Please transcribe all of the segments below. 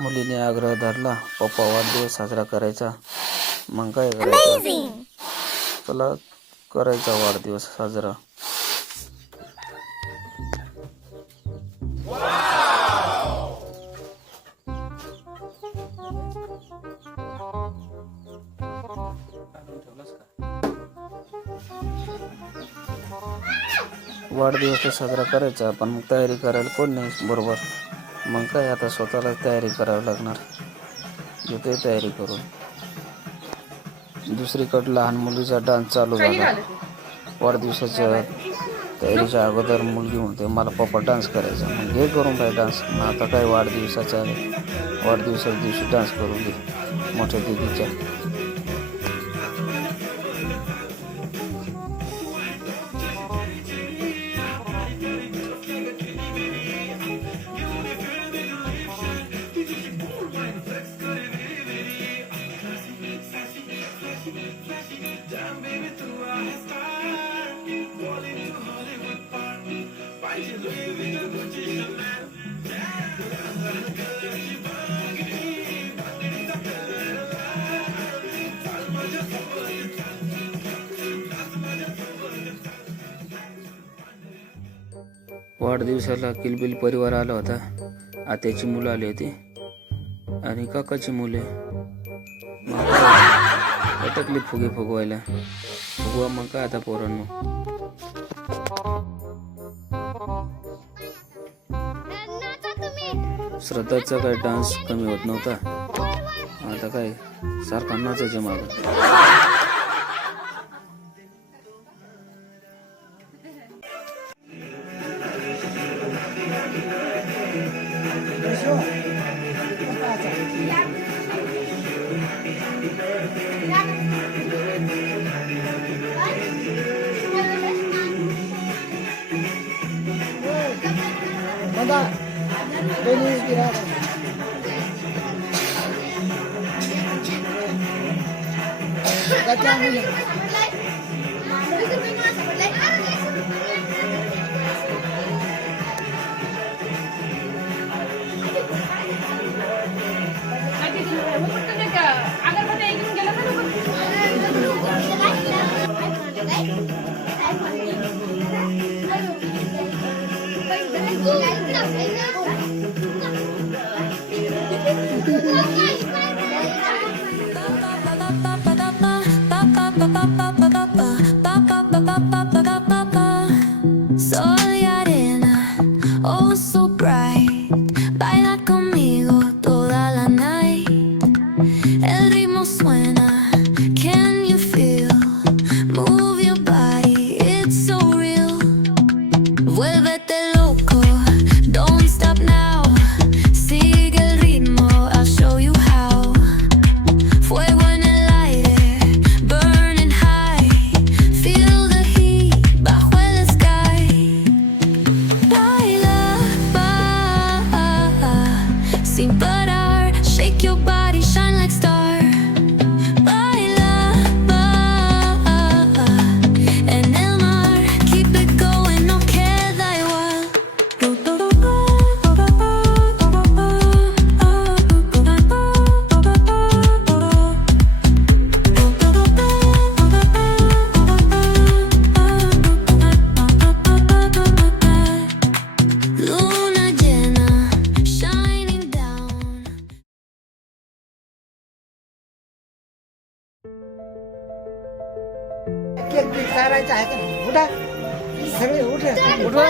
मुलीने आग्रह धरला, पप्पा वाढदिवस साजरा करायचा. मग काय करायचं, चला करायचा वाढदिवस साजरा. वाढदिवस तर साजरा करायचा, पण मग तयारी करायला कोण नाही बरोबर. मग काय आता स्वतःला तयारी करावी लागणार. घेतोय तयारी करून. दुसरीकडे लहान मुलीचा डान्स चालू झाला. वाढदिवसाच्या तयारीच्या अगोदर मुलगी म्हणते मला पप्पा डान्स करायचा. मग घे करून काय डान्स. मग आता काय वाढदिवसाच्या दिवशी डान्स करून घे मोठ्या दिदीच्या. वाढदिवसाला किलबिल परिवार आला होता. आत्याची मुलं आली होती आणि काकाची मुले. अटकली फुगे फुगवायला. फुगवा मग काय आता पोरांनो. श्रद्धाचा काय डान्स कमी होत नव्हता. आता काय सारखा नाचायच्या मागं. Soy arena, oh so bright. Baila conmigo toda la night. El ritmo suena, can you feel? Move your body, it's so real. Vuélvete loco, don't stop now. Sigue el ritmo, I'll show you how. Fuego en el aire, burning high. Feel the heat bajo el sky. Baila, sin parar. Shake your body, shine like star. Baila, en el mar. Keep it going, no queda igual. Luna llena, shining down. Cake चारायचा आहे का? उठा सगळे उठे उठवा.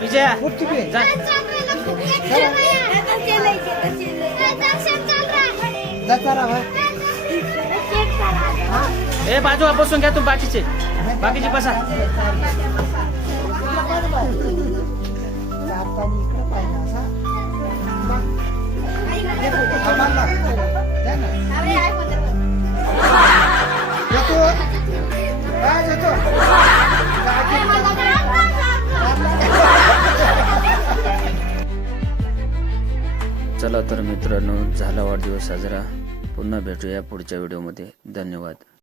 विजया उठ तुम्ही जा. दसरा भाई ए बाजू बसून घ्या तुम्ही बाकीचे बसा. जाताना इकडे पाहिजे असा आम्हाला द्या ना. येतो काय येतो चला तर मित्रांनो, झाला वाढदिवस साजरा. पुन्हा भेटूया पुढच्या व्हिडिओमध्ये. धन्यवाद.